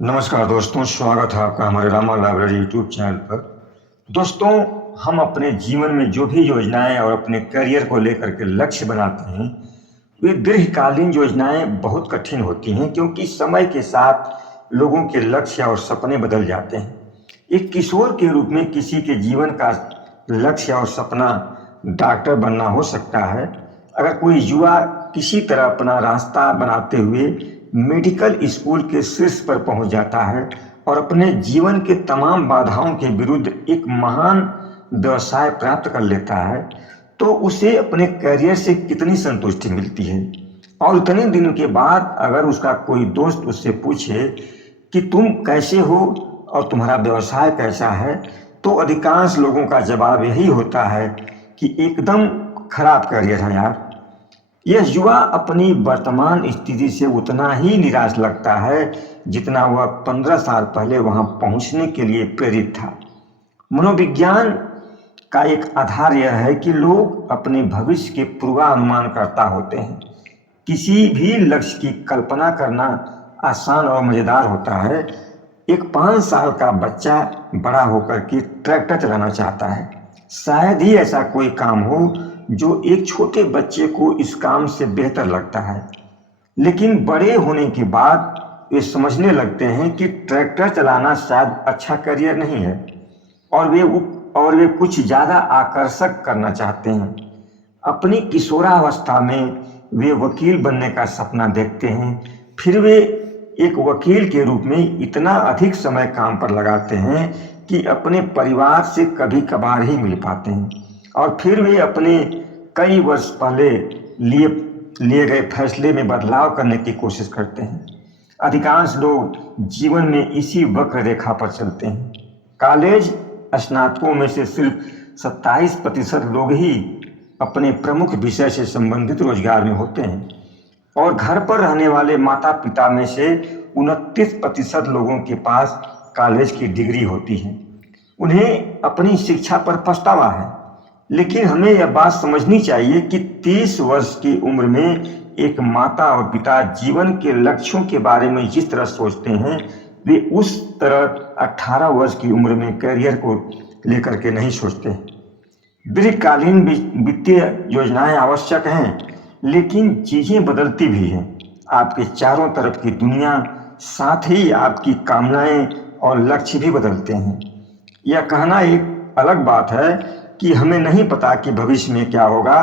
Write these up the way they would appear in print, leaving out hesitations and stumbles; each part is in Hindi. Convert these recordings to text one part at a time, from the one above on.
नमस्कार दोस्तों, स्वागत है आपका हमारे रामा लाइब्रेरी यूट्यूब चैनल पर। दोस्तों, हम अपने जीवन में जो भी योजनाएं और अपने करियर को लेकर के लक्ष्य बनाते हैं, वे दीर्घकालीन योजनाएं बहुत कठिन होती हैं, क्योंकि समय के साथ लोगों के लक्ष्य और सपने बदल जाते हैं। एक किशोर के रूप में किसी के जीवन का लक्ष्य और सपना डॉक्टर बनना हो सकता है। अगर कोई युवा किसी तरह अपना रास्ता बनाते हुए मेडिकल स्कूल के शीर्ष पर पहुंच जाता है और अपने जीवन के तमाम बाधाओं के विरुद्ध एक महान व्यवसाय प्राप्त कर लेता है, तो उसे अपने करियर से कितनी संतुष्टि मिलती है। और उतने दिन के बाद अगर उसका कोई दोस्त उससे पूछे कि तुम कैसे हो और तुम्हारा व्यवसाय कैसा है, तो अधिकांश लोगों का जवाब यही होता है कि एकदम खराब करियर है यार। यह युवा अपनी वर्तमान स्थिति से उतना ही निराश लगता है जितना वह 15 साल पहले वहां पहुंचने के लिए प्रेरित था। मनोविज्ञान का एक आधार यह है कि लोग अपने भविष्य के पूर्वानुमान करता होते हैं। किसी भी लक्ष्य की कल्पना करना आसान और मजेदार होता है। एक 5 साल का बच्चा बड़ा होकर के ट्रैक्टर चलाना चाहता है। शायद ही ऐसा कोई काम हो जो एक छोटे बच्चे को इस काम से बेहतर लगता है। लेकिन बड़े होने के बाद वे समझने लगते हैं कि ट्रैक्टर चलाना शायद अच्छा करियर नहीं है, और वे कुछ ज़्यादा आकर्षक करना चाहते हैं। अपनी किशोरावस्था में वे वकील बनने का सपना देखते हैं। फिर वे एक वकील के रूप में इतना अधिक समय काम पर लगाते हैं कि अपने परिवार से कभी कभार ही मिल पाते हैं, और फिर वे अपने कई वर्ष पहले लिए लिए गए फैसले में बदलाव करने की कोशिश करते हैं। अधिकांश लोग जीवन में इसी वक्र रेखा पर चलते हैं। कॉलेज स्नातकों में से सिर्फ 27% लोग ही अपने प्रमुख विषय से संबंधित रोजगार में होते हैं, और घर पर रहने वाले माता पिता में से 29% लोगों के पास कॉलेज की डिग्री होती है। उन्हें अपनी शिक्षा पर पछतावा है। लेकिन हमें यह बात समझनी चाहिए कि 30 वर्ष की उम्र में एक माता और पिता जीवन के लक्ष्यों के बारे में जिस तरह सोचते हैं, वे उस तरह 18 वर्ष की उम्र में करियर को लेकर के नहीं सोचते। दीर्घकालीन वित्तीय योजनाएं आवश्यक हैं, लेकिन चीजें बदलती भी हैं। आपके चारों तरफ की दुनिया, साथ ही आपकी कामनाएं और लक्ष्य भी बदलते हैं। यह कहना एक अलग बात है कि हमें नहीं पता कि भविष्य में क्या होगा,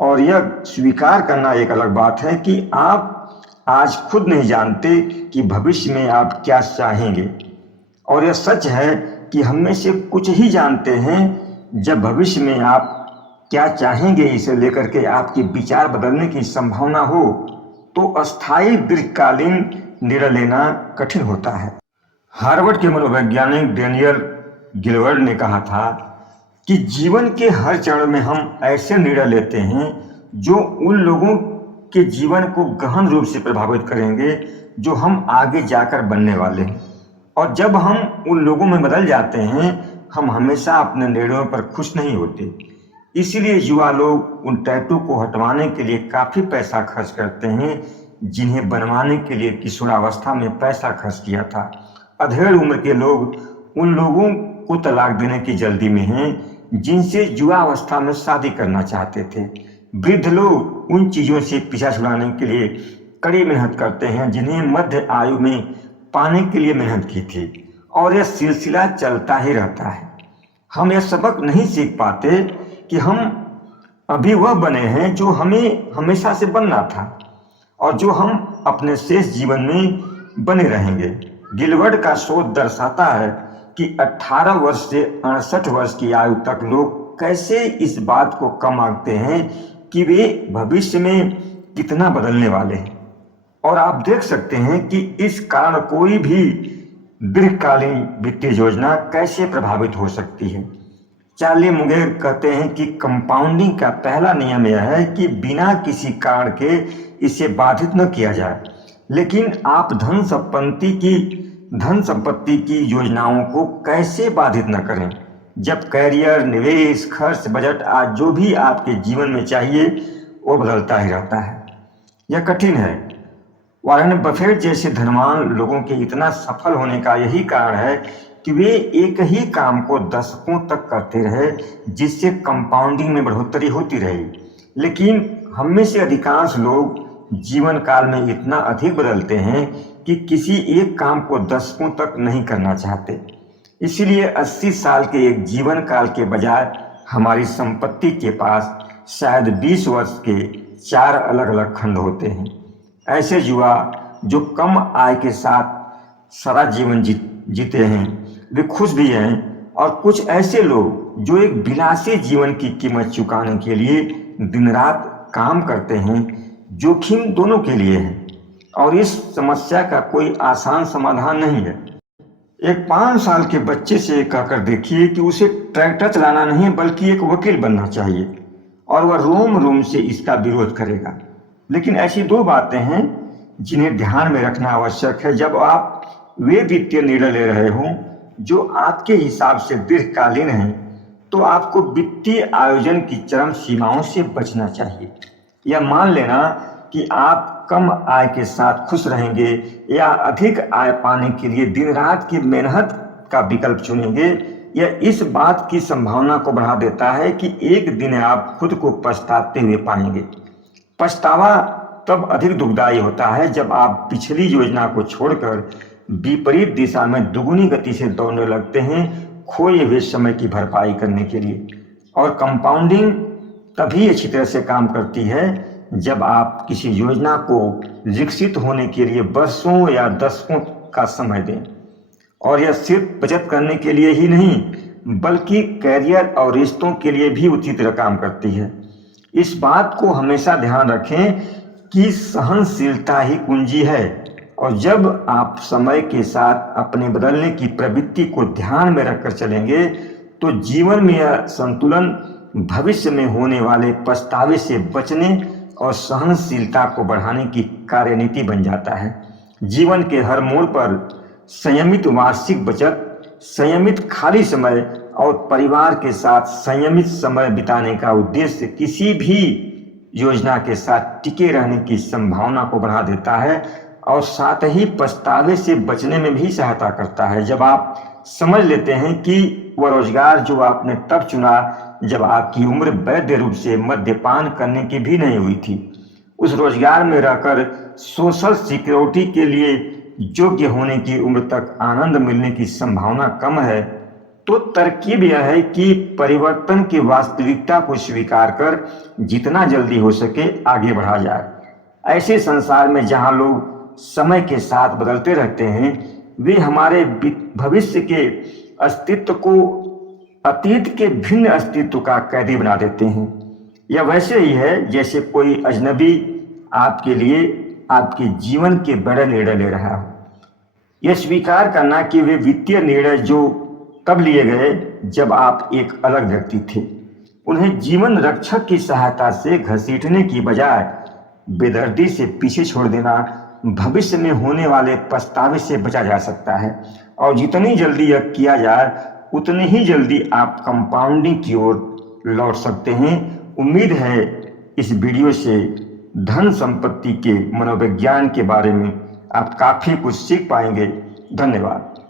और यह स्वीकार करना एक अलग बात है कि आप आज खुद नहीं जानते कि भविष्य में आप क्या चाहेंगे। और यह सच है कि हम में से कुछ ही जानते हैं जब भविष्य में आप क्या चाहेंगे इसे लेकर के आपके विचार बदलने की संभावना हो, तो अस्थायी दीर्घकालीन निर्णय लेना कठिन होता है। हार्वर्ड के मनोवैज्ञानिक डेनियल गिलबर्ट ने कहा था कि जीवन के हर चरण में हम ऐसे निर्णय लेते हैं जो उन लोगों के जीवन को गहन रूप से प्रभावित करेंगे जो हम आगे जाकर बनने वाले हैं। और जब हम उन लोगों में बदल जाते हैं, हम हमेशा अपने निर्णयों पर खुश नहीं होते। इसीलिए युवा लोग उन टैटू को हटवाने के लिए काफी पैसा खर्च करते हैं जिन्हें बनवाने के लिए किशोरावस्था में पैसा खर्च किया था। अधेड़ उम्र के लोग उन लोगों को तलाक देने की जल्दी में हैं जिनसे युवावस्था में शादी करना चाहते थे। वृद्ध लोग उन चीजों से पीछा छुड़ाने के लिए कड़ी मेहनत करते हैं जिन्हें मध्य आयु में पाने के लिए मेहनत की थी, और यह सिलसिला चलता ही रहता है। हम यह सबक नहीं सीख पाते कि हम अभी वह बने हैं जो हमें हमेशा से बनना था, और जो हम अपने शेष जीवन में बने रहेंगे। गिलबर्ट का शोध दर्शाता है कि 18 वर्ष से 68 वर्ष की आयु तक लोग कैसे इस बात को कम आंकते हैं कि वे भविष्य में कितना बदलने वाले हैं। और आप देख सकते हैं कि इस कारण कोई भी दीर्घकालीन वित्तीय योजना कैसे प्रभावित हो सकती है। चार्ली मुंगेर कहते हैं कि कंपाउंडिंग का पहला नियम यह है कि बिना किसी कारण के इसे बाधित न किया जाए। लेकिन आप धन संपत्ति की योजनाओं को कैसे बाधित न करें, जब कैरियर, निवेश, खर्च, बजट आज जो भी आपके जीवन में चाहिए वो बदलता ही रहता है। यह कठिन है, वॉरेन बफेट जैसे धनवान लोगों के इतना सफल होने का यही कारण है कि वे एक ही काम को दशकों तक करते रहे, जिससे कंपाउंडिंग में बढ़ोतरी होती रही। लेकिन हम में से अधिकांश लोग जीवन काल में इतना अधिक बदलते हैं कि किसी एक काम को दशकों तक नहीं करना चाहते। इसीलिए 80 साल के एक जीवन काल के बजाय हमारी संपत्ति के पास शायद 20 वर्ष के 4 अलग अलग खंड होते हैं। ऐसे युवा जो कम आय के साथ सारा जीवन जीते हैं, वे खुश भी हैं, और कुछ ऐसे लोग जो एक विलासी जीवन की कीमत चुकाने के लिए दिन रात काम करते हैं। जोखिम दोनों के लिए है और इस समस्या का कोई आसान समाधान नहीं है। एक 5 साल के बच्चे से कहकर देखिए कि उसे ट्रैक्टर चलाना नहीं बल्कि एक वकील बनना चाहिए, और वह रोम रोम से इसका विरोध करेगा। लेकिन ऐसी 2 बातें हैं जिन्हें ध्यान में रखना आवश्यक है जब आप वे वित्तीय निर्णय ले रहे हों जो आपके हिसाब से दीर्घकालीन हैं। तो आपको वित्तीय आयोजन की चरम सीमाओं से बचना चाहिए। यह मान लेना कि आप कम आय के साथ खुश रहेंगे या अधिक आय पाने के लिए दिन रात की मेहनत का विकल्प चुनेंगे, यह इस बात की संभावना को बढ़ा देता है कि एक दिन आप खुद को पछताते हुए पाएंगे। पछतावा तब अधिक दुखदायी होता है जब आप पिछली योजना को छोड़कर विपरीत दिशा में दुगुनी गति से दौड़ने लगते हैं, खोए हुए समय की भरपाई करने के लिए। और कंपाउंडिंग तभी अच्छी तरह से काम करती है जब आप किसी योजना को विकसित होने के लिए वर्षों या दशकों का समय दें। और यह सिर्फ बचत करने के लिए ही नहीं बल्कि कैरियर और रिश्तों के लिए भी उचित तरह काम करती है। इस बात को हमेशा ध्यान रखें कि सहनशीलता ही कुंजी है, और जब आप समय के साथ अपने बदलने की प्रवृत्ति को ध्यान में रखकर चलेंगे तो जीवन में यह संतुलन भविष्य में होने वाले पछतावे से बचने और सहनशीलता को बढ़ाने की कार्यनीति बन जाता है। जीवन के हर मोड़ पर संयमित वार्षिक बचत, संयमित खाली समय और परिवार के साथ संयमित समय बिताने का उद्देश्य किसी भी योजना के साथ टिके रहने की संभावना को बढ़ा देता है और साथ ही पछतावे से बचने में भी सहायता करता है। जब आप समझ लेते हैं कि वह रोजगार जो आपने तब चुना जब आपकी उम्र वैध रूप से मद्यपान करने की भी नहीं हुई थी, उस रोजगार में रहकर सोशल सिक्योरिटी के लिए योग्य होने की उम्र तक आनंद मिलने की संभावना कम है, तो तरकीब यह है कि परिवर्तन की वास्तविकता को स्वीकार कर जितना जल्दी हो सके आगे बढ़ा जाए। ऐसे संसार में जहां लोग समय के साथ बदलते रहते हैं, वे हमारे भविष्य के अस्तित्व को अतीत के भिन्न अस्तित्व का कैदी बना देते हैं। यह वैसे ही है जैसे कोई अजनबी आपके लिए आपके जीवन के बड़े निर्णय ले रहा हो। यह स्वीकार करना कि वे वित्तीय निर्णय जो तब लिए गए जब आप एक अलग व्यक्ति थे, उन्हें जीवन रक्षक की सहायता से घसीटने की बजाय बेदर्दी से पीछे छोड़ देना भविष्य में होने वाले पछतावे से बचा जा सकता है। और जितनी जल्दी यह किया जाए उतनी ही जल्दी आप कंपाउंडिंग की ओर लौट सकते हैं। उम्मीद है इस वीडियो से धन संपत्ति के मनोविज्ञान के बारे में आप काफ़ी कुछ सीख पाएंगे। धन्यवाद।